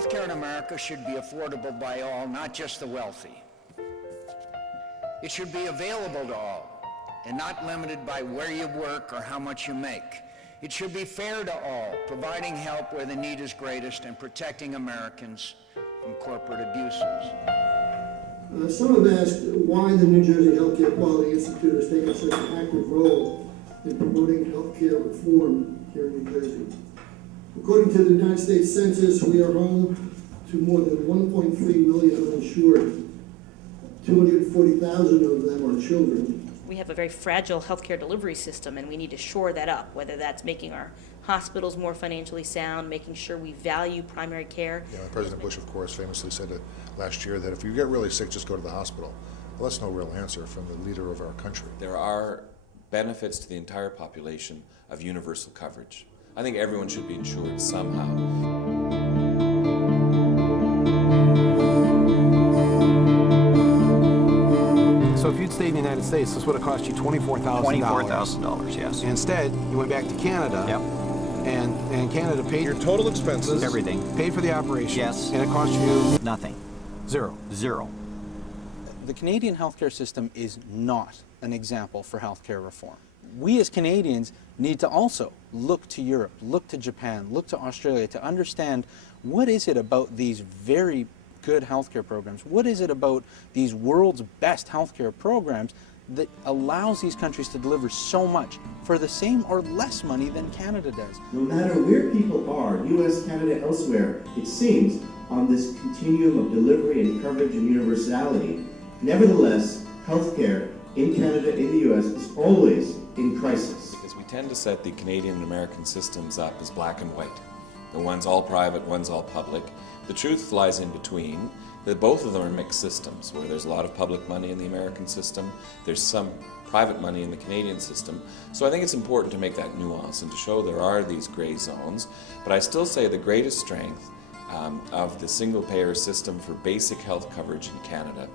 Healthcare in America should be affordable by all, not just the wealthy. It should be available to all and not limited by where you work or how much you make. It should be fair to all, providing help where the need is greatest and protecting Americans from corporate abuses. Some have asked why the New Jersey Healthcare Quality Institute has taken such an active role in promoting healthcare reform here in New Jersey. According to the United States Census, we are home to more than 1.3 million uninsured. 240,000 of them are children. We have a very fragile healthcare delivery system, and we need to shore that up, whether that's making our hospitals more financially sound, making sure we value primary care. You know, President Bush, of course, famously said last year that if you get really sick, just go to the hospital. Well, that's no real answer from the leader of our country. There are benefits to the entire population of universal coverage. I think everyone should be insured somehow. So if you'd stayed in the United States, this would have cost you $24,000. $24,000, yes. Instead, you went back to Canada. Yep. And Canada paid Your total expenses. Everything. Paid for the operation. Yes. And it cost you Nothing. zero. Zero. The Canadian healthcare system is not an example for healthcare reform. We as Canadians need to also look to Europe, look to Japan, look to Australia to understand what is it about these very good healthcare programs, what is it about these world's best healthcare programs that allows these countries to deliver so much for the same or less money than Canada does. No matter where people are, US, Canada, elsewhere, it seems, on this continuum of delivery and coverage and universality, nevertheless, healthcare in Canada, in the US, is always in crisis. Because we tend to set the Canadian and American systems up as black and white. The one's all private, one's all public. The truth lies in between, that both of them are mixed systems, where there's a lot of public money in the American system, there's some private money in the Canadian system. So I think it's important to make that nuance and to show there are these gray zones. But I still say the greatest strength of the single-payer system for basic health coverage in Canada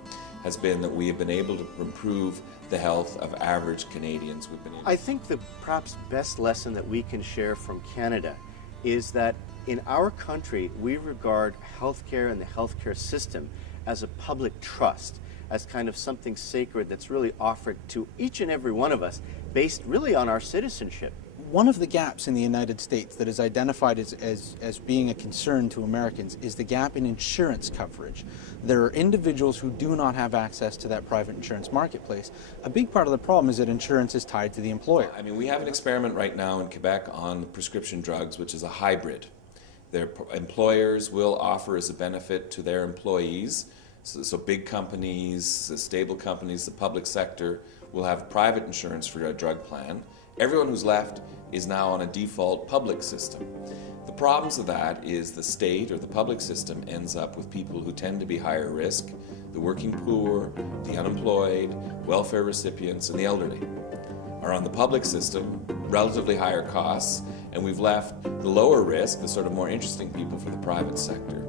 has been that we have been able to improve the health of average Canadians. I think the perhaps best lesson that we can share from Canada is that in our country, we regard healthcare and the healthcare system as a public trust, as kind of something sacred that's really offered to each and every one of us, based really on our citizenship. One of the gaps in the United States that is identified as being a concern to Americans is the gap in insurance coverage. There are individuals who do not have access to that private insurance marketplace. A big part of the problem is that insurance is tied to the employer. I mean, we have an experiment right now in Quebec on prescription drugs, which is a hybrid. Their employers will offer as a benefit to their employees, so big companies, stable companies, the public sector will have private insurance for a drug plan. Everyone who's left is now on a default public system. The problems of that is the state or the public system ends up with people who tend to be higher risk, the working poor, the unemployed, welfare recipients, and the elderly are on the public system, relatively higher costs, and we've left the lower risk, the sort of more interesting people for the private sector.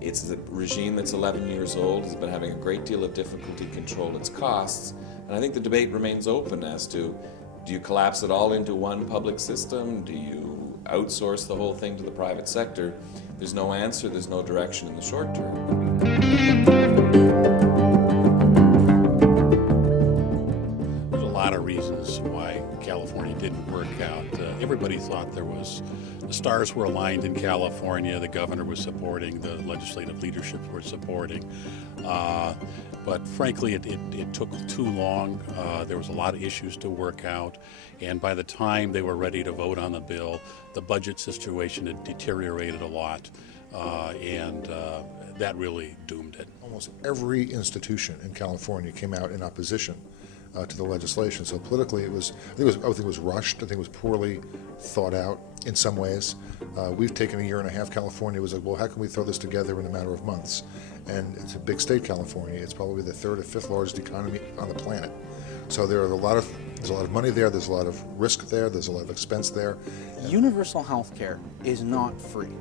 It's a regime that's 11 years old, has been having a great deal of difficulty to control its costs, and I think the debate remains open as to, do you collapse it all into one public system? Do you outsource the whole thing to the private sector? There's no answer, there's no direction in the short term. There's a lot of reasons why California didn't work out. Everybody thought the stars were aligned in California, the governor was supporting, the legislative leadership were supporting. But frankly, it took too long. There was a lot of issues to work out, and by the time they were ready to vote on the bill, the budget situation had deteriorated a lot, and that really doomed it. Almost every institution in California came out in opposition to the legislation. So politically, I think it was rushed. I think it was poorly thought out in some ways. We've taken a year and a half. California was like, well, how can we throw this together in a matter of months? And it's a big state, California. It's probably the third or fifth largest economy on the planet. So there's a lot of money there. There's a lot of risk there. There's a lot of expense there. Universal health care is not free.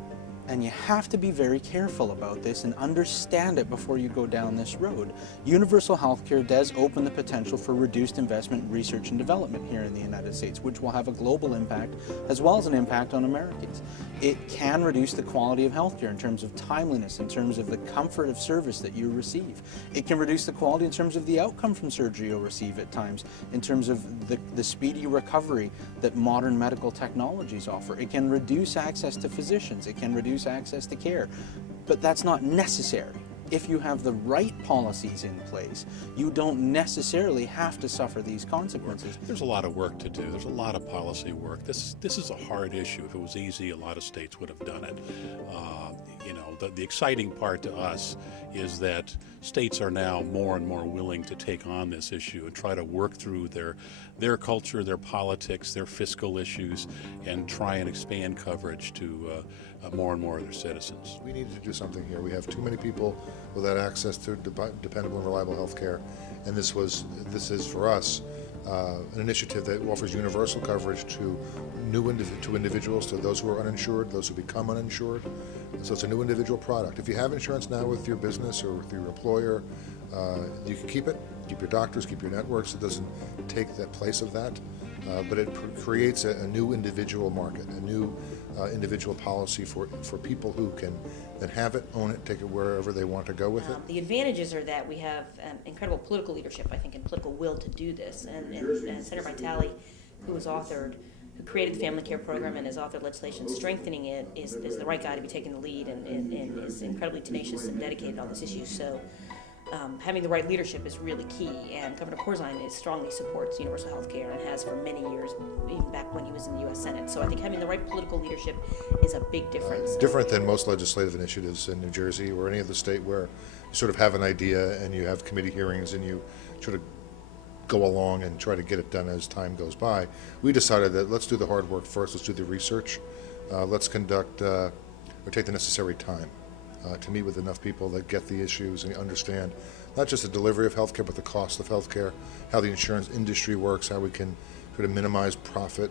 And you have to be very careful about this and understand it before you go down this road. Universal healthcare does open the potential for reduced investment in research and development here in the United States, which will have a global impact as well as an impact on Americans. It can reduce the quality of healthcare in terms of timeliness, in terms of the comfort of service that you receive. It can reduce the quality in terms of the outcome from surgery you'll receive at times, in terms of the speedy recovery that modern medical technologies offer. It can reduce access to physicians. It can reduce access to care, but that's not necessary. If you have the right policies in place, you don't necessarily have to suffer these consequences. There's a lot of work to do. There's a lot of policy work. This is a hard issue. If it was easy, a lot of states would have done it. You know, the exciting part to us is that states are now more and more willing to take on this issue and try to work through their culture, their politics, their fiscal issues, and try and expand coverage to more and more of their citizens. We need to do something here. We have too many people without access to dependable and reliable health care, and this is for us an initiative that offers universal coverage to individuals, to those who are uninsured, those who become uninsured. So it's a new individual product. If you have insurance now with your business or with your employer, you can keep it, keep your doctors, keep your networks. It doesn't take the place of that, but it creates a new individual market, a new individual policy for people who can then have it, own it, take it wherever they want to go with it. The advantages are that we have incredible political leadership, I think, and political will to do this. And Senator Vitale, who created the family care program and has authored legislation strengthening it, is the right guy to be taking the lead and is incredibly tenacious and dedicated on this issue. So having the right leadership is really key, and Governor Corzine strongly supports universal health care and has for many years, even back when he was in the U.S. Senate. So I think having the right political leadership is a big difference. Different than most legislative initiatives in New Jersey or any other state where you sort of have an idea and you have committee hearings and you sort of go along and try to get it done as time goes by. We decided that let's do the hard work first, let's do the research, let's conduct or take the necessary time to meet with enough people that get the issues and understand not just the delivery of healthcare, but the cost of healthcare, how the insurance industry works, how we can sort of minimize profit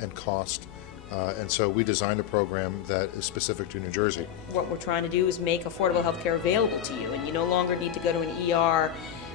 and cost. And so we designed a program that is specific to New Jersey. What we're trying to do is make affordable healthcare available to you, and you no longer need to go to an ER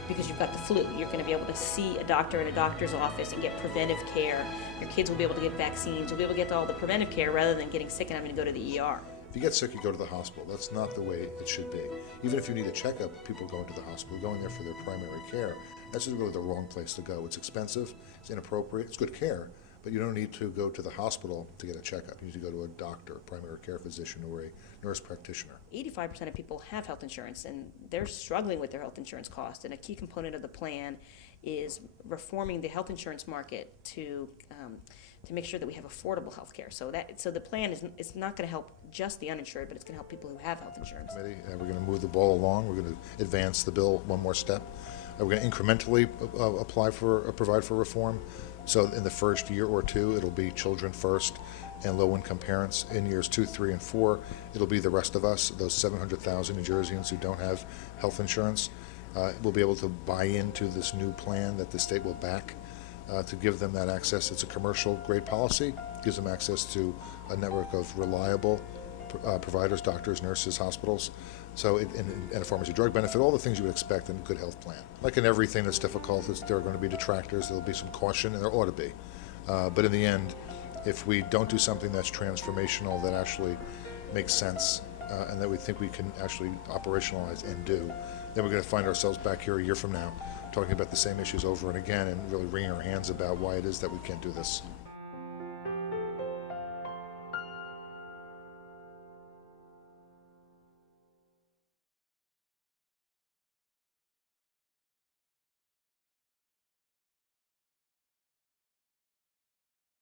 because you've got the flu. You're going to be able to see a doctor in a doctor's office and get preventive care. Your kids will be able to get vaccines. You'll be able to get all the preventive care rather than getting sick and having to go to the ER. If you get sick, you go to the hospital. That's not the way it should be. Even if you need a checkup, people go into the hospital, going there for their primary care. That's just really the wrong place to go. It's expensive, it's inappropriate, it's good care, but you don't need to go to the hospital to get a checkup. You need to go to a doctor, a primary care physician, or a nurse practitioner. 85% of people have health insurance, and they're struggling with their health insurance costs, and a key component of the plan is reforming the health insurance market to make sure that we have affordable health care. So the plan is not going to help just the uninsured, but it's going to help people who have health insurance. We're going to move the ball along. We're going to advance the bill one more step. We're going to incrementally provide for reform. So in the first year or two, it'll be children first and low-income parents. In years 2, 3, and 4, it'll be the rest of us, those 700,000 New Jerseyans who don't have health insurance. Will be able to buy into this new plan that the state will back to give them that access. It's a commercial-grade policy, gives them access to a network of reliable providers, doctors, nurses, hospitals, so and a pharmacy drug benefit, all the things you would expect in a good health plan. Like in everything that's difficult, there are going to be detractors, there'll be some caution, and there ought to be. But in the end, if we don't do something that's transformational, that actually makes sense, and that we think we can actually operationalize and do, then we're going to find ourselves back here a year from now talking about the same issues over and again and really wringing our hands about why it is that we can't do this.